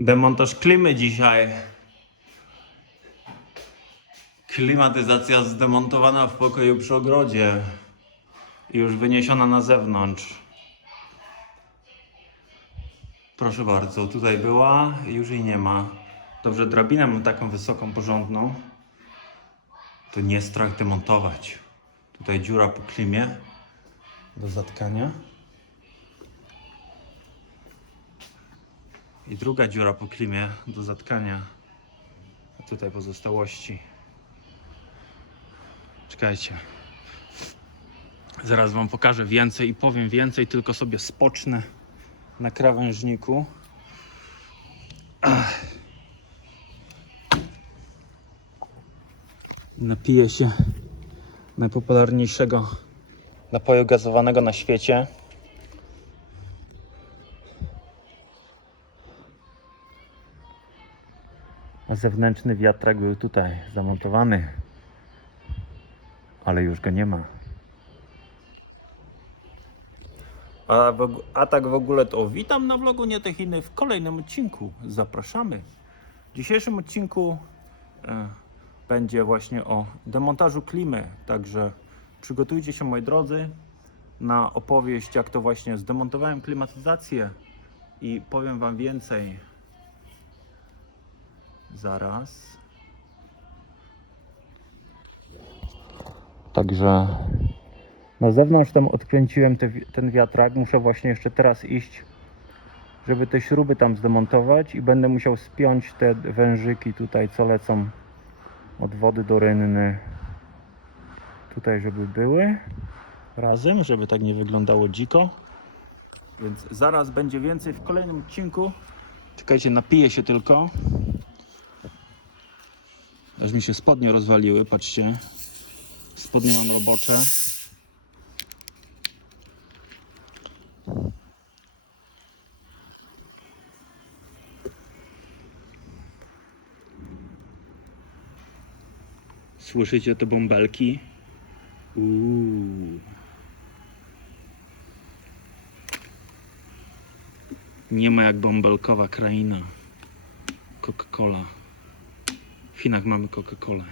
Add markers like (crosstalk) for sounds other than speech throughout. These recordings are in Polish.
Demontaż klimy dzisiaj. Klimatyzacja zdemontowana w pokoju przy ogrodzie. i Już wyniesiona na zewnątrz. Proszę bardzo, tutaj była, już jej nie ma. Dobrze, drabinę mam taką wysoką, porządną. To nie strach demontować. Tutaj dziura po klimie do zatkania. I druga dziura po klimie do zatkania. Tutaj pozostałości. Czekajcie. Zaraz Wam pokażę więcej i powiem więcej, tylko sobie spocznę na krawężniku. Ach. Napiję się najpopularniejszego napoju gazowanego na świecie. Zewnętrzny wiatrak był tutaj zamontowany, ale już go nie ma. A, a tak w ogóle to witam na vlogu Nie te Chiny w kolejnym odcinku. Zapraszamy. W dzisiejszym odcinku e, będzie właśnie o demontażu klimy, także przygotujcie się moi drodzy na opowieść jak to właśnie zdemontowałem klimatyzację i powiem wam więcej zaraz. Także na zewnątrz tam odkręciłem te, ten wiatrak. Muszę właśnie jeszcze teraz iść, żeby te śruby tam zdemontować i będę musiał spiąć te wężyki tutaj, co lecą od wody do rynny. Tutaj, żeby były razem, żeby tak nie wyglądało dziko. Więc zaraz będzie więcej w kolejnym odcinku. Czekajcie, napiję się tylko. Aż mi się spodnie rozwaliły, patrzcie. Spodnie mam robocze. Słyszycie te bąbelki? Uuu. Nie ma jak bąbelkowa kraina. Coca-Cola. W Chinach mamy Coca-Colę.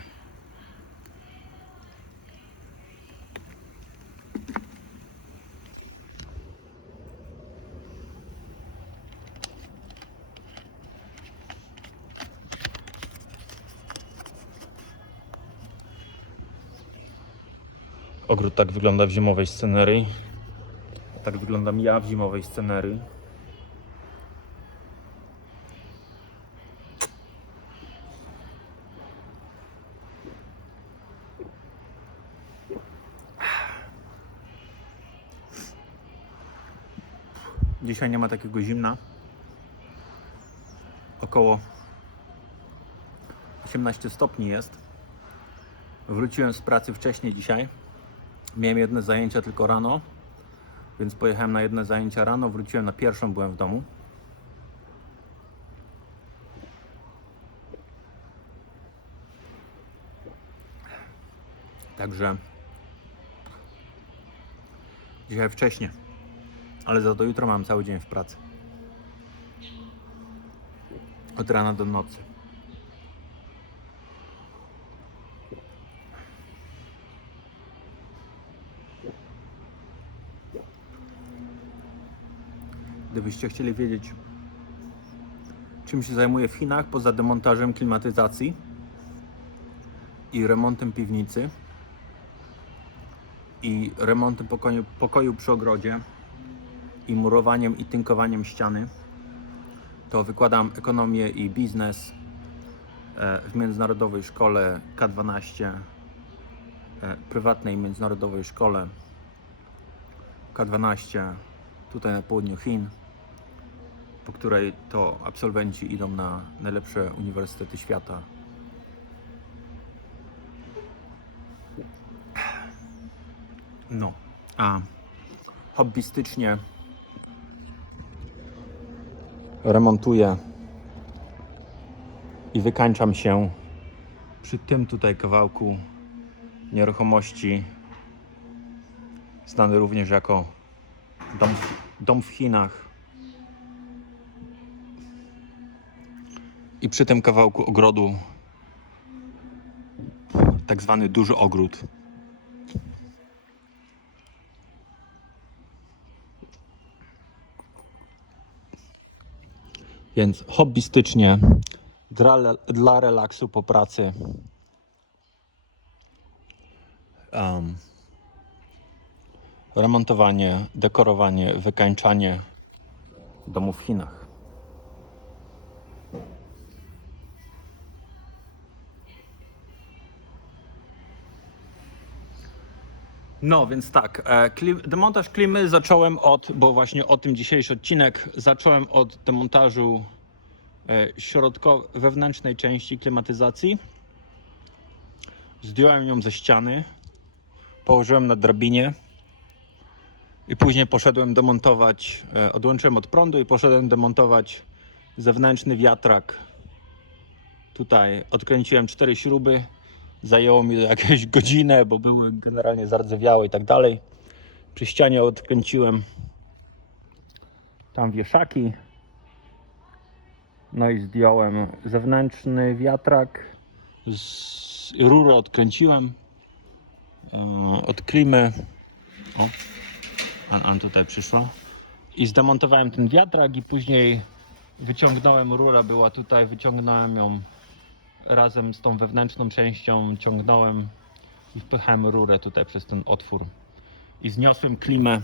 Ogród tak wygląda w zimowej scenerii. Tak wyglądam ja w zimowej scenerii. Dzisiaj nie ma takiego zimna. Około 18 stopni jest. Wróciłem z pracy wcześniej dzisiaj. Miałem jedne zajęcia tylko rano, więc pojechałem na jedne zajęcia rano, wróciłem na pierwszą, byłem w domu. Także dzisiaj wcześnie, ale za to jutro mam cały dzień w pracy. Od rana do nocy. Gdybyście chcieli wiedzieć, czym się zajmuję w Chinach poza demontażem klimatyzacji i remontem piwnicy i remontem pokoju, pokoju przy ogrodzie i murowaniem i tynkowaniem ściany, to wykładam ekonomię i biznes e, w międzynarodowej szkole K12, e, prywatnej międzynarodowej szkole K12 tutaj na południu Chin, po której to absolwenci idą na najlepsze uniwersytety świata. No, a hobbystycznie remontuję i wykańczam się przy tym tutaj kawałku nieruchomości, znany również jako dom, dom w Chinach. I przy tym kawałku ogrodu tak zwany duży ogród. Więc hobbystycznie, dla, dla relaksu po pracy. Em, remontowanie, dekorowanie, wykańczanie domu w Chinach. No, więc tak, e, demontaż klimy zacząłem od, bo właśnie o tym dzisiejszy odcinek, zacząłem od demontażu e, środko, wewnętrznej części klimatyzacji. Zdjąłem ją ze ściany, położyłem na drabinie i później poszedłem demontować, e, odłączyłem od prądu i poszedłem demontować zewnętrzny wiatrak. Tutaj odkręciłem cztery śruby, zajęło mi to jakieś (laughs) godzinę, bo były generalnie zardzewiałe i tak dalej. Przy ścianie odkręciłem tam wieszaki. No i zdjąłem zewnętrzny wiatrak. Z rurę odkręciłem e, od klimy. O, An, An tutaj przyszła. I zdemontowałem ten wiatrak i później wyciągnąłem rurę, była tutaj, wyciągnąłem ją razem z tą wewnętrzną częścią, ciągnąłem i wpychałem rurę tutaj przez ten otwór. I zniosłem klimę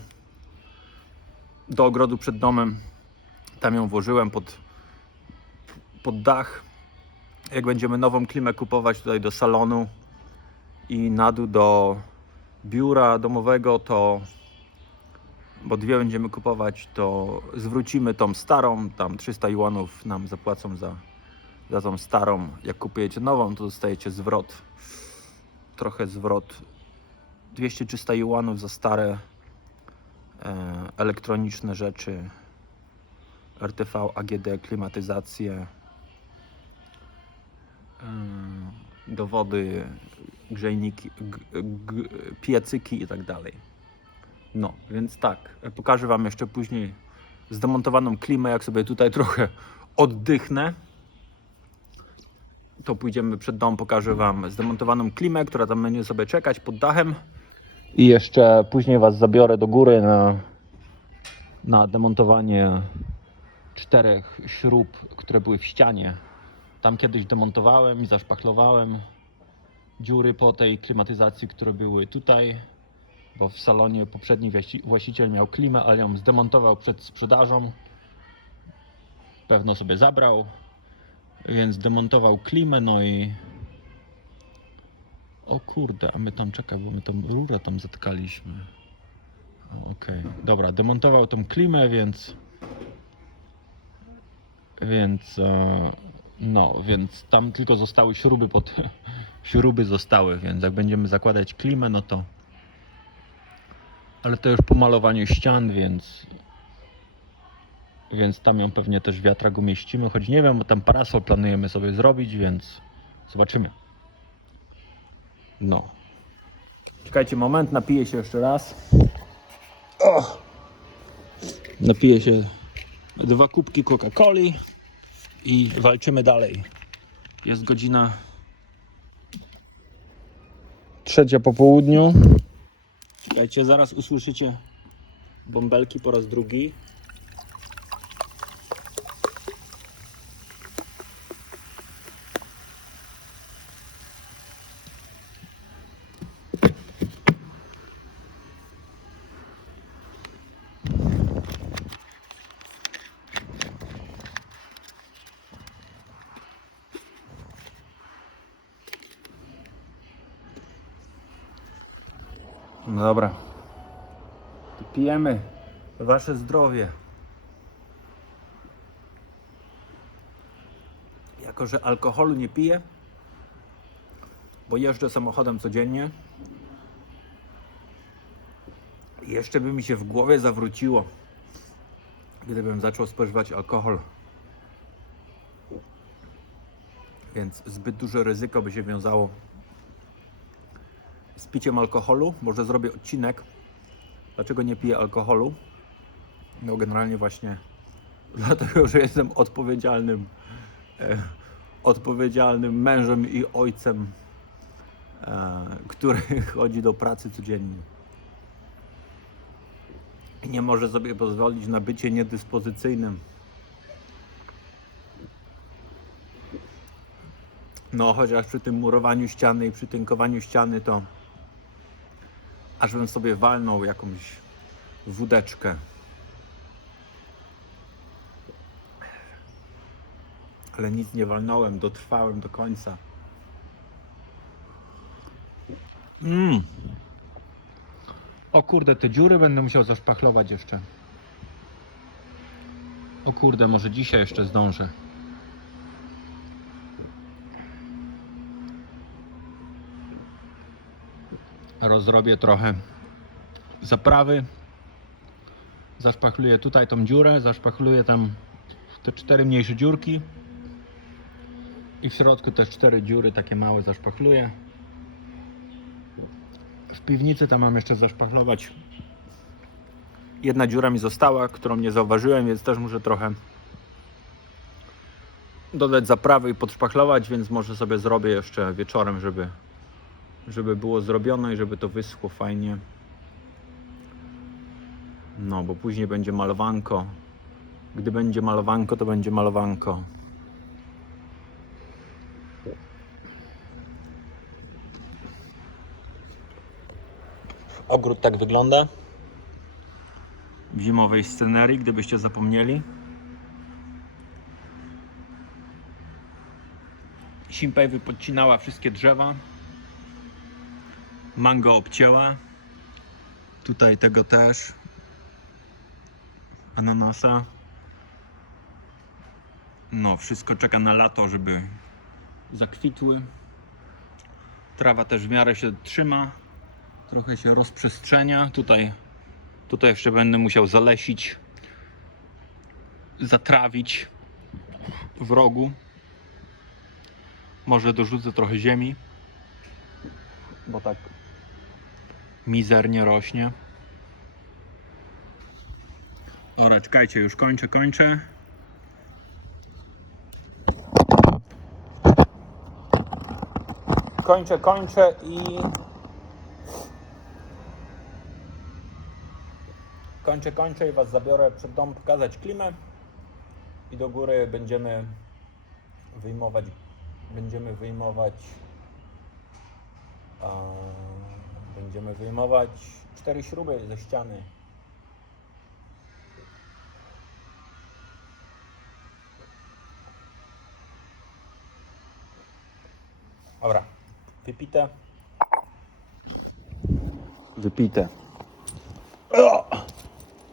do ogrodu przed domem. Tam ją włożyłem pod, pod dach. Jak będziemy nową klimę kupować tutaj do salonu i na dół do biura domowego, to bo dwie będziemy kupować, to zwrócimy tą starą, tam 300 juanów nam zapłacą za, za tą starą. Jak kupujecie nową, to dostajecie zwrot, trochę zwrot, 200-300 juanów za stare e, elektroniczne rzeczy, RTV, AGD, klimatyzację, e, dowody, grzejniki, piecyki i tak dalej. No, więc tak, pokażę Wam jeszcze później zdemontowaną klimę, jak sobie tutaj trochę oddychnę. To pójdziemy przed dom, pokażę Wam zdemontowaną klimę, która tam będzie sobie czekać pod dachem. I jeszcze później Was zabiorę do góry na, na demontowanie czterech śrub, które były w ścianie. Tam kiedyś demontowałem i zaszpachlowałem dziury po tej klimatyzacji, które były tutaj bo w salonie poprzedni właści- właściciel miał klimę, ale ją zdemontował przed sprzedażą. Pewno sobie zabrał, więc demontował klimę, no i. O kurde, a my tam czekaj, bo my tą rurę tam zatkaliśmy. Okej, dobra, demontował tą klimę, więc. Więc. E, no, więc tam tylko zostały śruby pod. (laughs) Śruby zostały, więc jak będziemy zakładać klimę, no to ale to już po malowaniu ścian, więc więc tam ją pewnie też wiatrak umieścimy, choć nie wiem, bo tam parasol planujemy sobie zrobić, więc zobaczymy. No. Czekajcie moment, napiję się jeszcze raz. O! Napiję się dwa kubki Coca-Coli i walczymy dalej. Jest godzina trzecia po południu. Czekajcie, zaraz usłyszycie bąbelki po raz drugi. No dobra. Pijemy wasze zdrowie. Jako, że alkoholu nie piję, bo jeżdżę samochodem codziennie, jeszcze by mi się w głowie zawróciło, gdybym zaczął spożywać alkohol. Więc zbyt duże ryzyko by się wiązało z piciem alkoholu. Może zrobię odcinek, dlaczego nie piję alkoholu. No generalnie właśnie (laughs) dlatego, że jestem odpowiedzialnym e, odpowiedzialnym mężem i ojcem, e, który (laughs) chodzi do pracy codziennie. I nie może sobie pozwolić na bycie niedyspozycyjnym. No, chociaż przy tym murowaniu ściany i przy tynkowaniu ściany to aż bym sobie walnął jakąś wódeczkę. Ale nic nie walnąłem, dotrwałem do końca. Mm. O kurde, te dziury będę musiał zaszpachlować jeszcze. O kurde, może dzisiaj jeszcze zdążę. Rozrobię trochę zaprawy. Zaszpachluję tutaj tą dziurę, zaszpachluję tam te cztery mniejsze dziurki. I w środku też cztery dziury takie małe zaszpachluję. W piwnicy tam mam jeszcze zaszpachlować. Jedna dziura mi została, którą nie zauważyłem, więc też muszę trochę dodać zaprawy i podszpachlować, więc może sobie zrobię jeszcze wieczorem, żeby, żeby było zrobione i żeby to wyschło fajnie. No, bo później będzie malowanko. Gdy będzie malowanko, to będzie malowanko. Ogród tak wygląda. W zimowej scenerii, gdybyście zapomnieli. Simpej wypodcinała wszystkie drzewa. Mango obcięła. Tutaj tego też. Ananasa. No, wszystko czeka na lato, żeby zakwitły. Trawa też w miarę się trzyma. Trochę się rozprzestrzenia. Tutaj, tutaj jeszcze będę musiał zalesić, zatrawić w rogu. Może dorzucę trochę ziemi, bo tak mizernie rośnie. Dobra, czekajcie, już kończę, kończę. Kończę, kończę i kończę, kończę i Was zabiorę przed dom pokazać klimę i do góry będziemy wyjmować będziemy wyjmować a, będziemy wyjmować cztery śruby ze ściany Dobra, wypite. Wypite. O!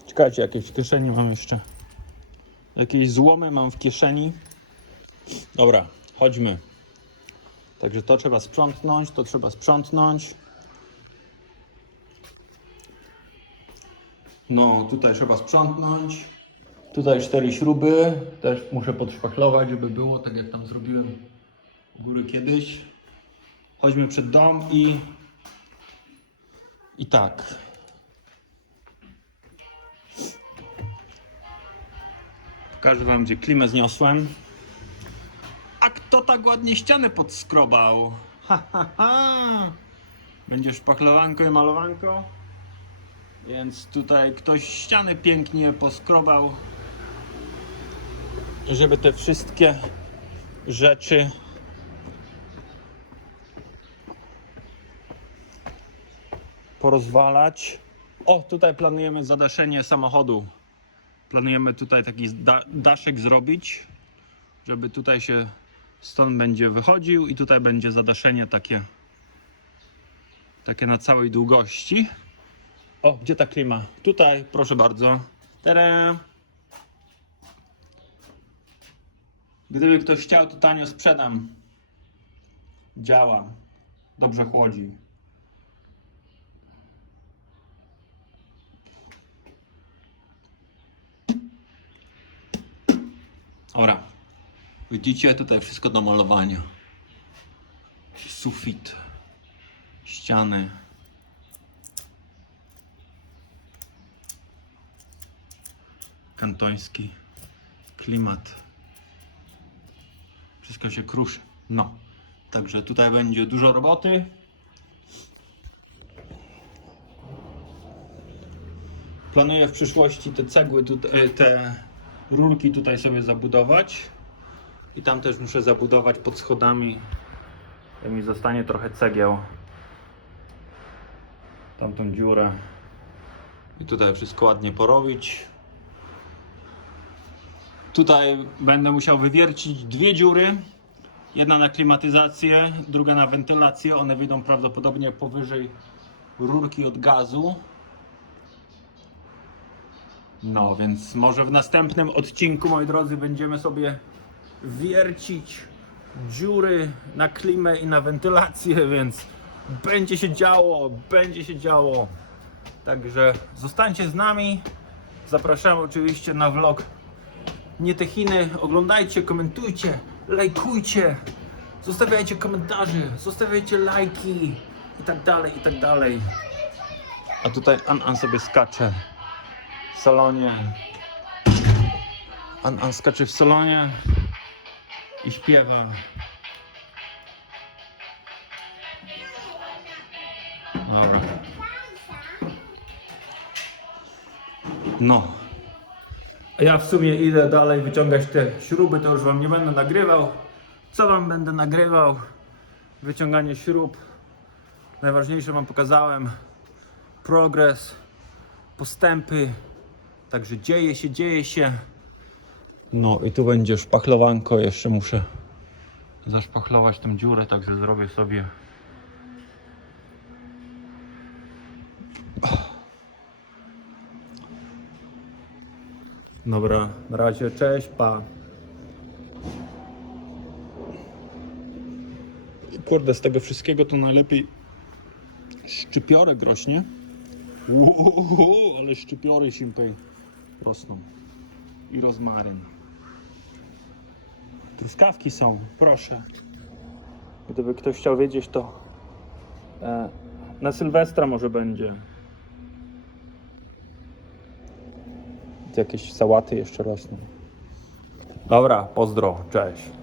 Czekajcie, jakieś w kieszeni mam jeszcze. Jakieś złomy mam w kieszeni. Dobra, chodźmy. Także to trzeba sprzątnąć, to trzeba sprzątnąć. No, tutaj trzeba sprzątnąć. Tutaj cztery śruby. Też muszę podszpachlować, żeby było tak jak tam zrobiłem u góry kiedyś. Chodźmy przed dom i i tak. Pokażę wam, gdzie klimę zniosłem. A kto tak ładnie ścianę podskrobał? Ha, ha, ha. Będzie szpachlowanko i malowanko. Więc tutaj ktoś ściany pięknie poskrobał. Żeby te wszystkie rzeczy porozwalać. O, tutaj planujemy zadaszenie samochodu. Planujemy tutaj taki da daszek zrobić, żeby tutaj się stąd będzie wychodził i tutaj będzie zadaszenie takie takie na całej długości. O, gdzie ta klima? Tutaj, proszę bardzo. Tada! Gdyby ktoś chciał, to tanio sprzedam. Działa. Dobrze chłodzi. Dobra. Widzicie, tutaj wszystko do malowania. Sufit. Ściany. Kantoński klimat. Wszystko się kruszy. No. Także tutaj będzie dużo roboty. Planuję w przyszłości te cegły, tutaj, te rurki tutaj sobie zabudować. I tam też muszę zabudować pod schodami. Jak mi zostanie trochę cegieł. Tamtą dziurę. I tutaj wszystko ładnie porobić. Tutaj będę musiał wywiercić dwie dziury. Jedna na klimatyzację, druga na wentylację. One wyjdą prawdopodobnie powyżej rurki od gazu. No, więc może w następnym odcinku, moi drodzy, będziemy sobie wiercić dziury na klimę i na wentylację, (laughs) więc będzie się działo, będzie się działo. Także zostańcie z nami. Zapraszamy oczywiście na vlog Nie te Chiny. Oglądajcie, komentujcie, lajkujcie, zostawiajcie komentarze, zostawiajcie lajki i tak dalej, i tak dalej. A tutaj An An sobie skacze w salonie. An An skacze w salonie i śpiewa. Dobra. No. Ja w sumie idę dalej wyciągać te śruby, to już wam nie będę nagrywał. Co wam będę nagrywał? Wyciąganie śrub. Najważniejsze wam pokazałem. Progres, postępy. Także dzieje się, dzieje się. No i tu będzie szpachlowanko. Jeszcze muszę zaszpachlować tę dziurę, także zrobię sobie Dobra, na razie, cześć, pa. Kurde, z tego wszystkiego to najlepiej szczypiorek rośnie. Uuu, ale szczypiory simpej rosną. I rozmaryn. Truskawki są, proszę. Gdyby ktoś chciał wiedzieć, to e, na Sylwestra może będzie. Jakieś sałaty jeszcze rosną. Dobra, pozdro, cześć.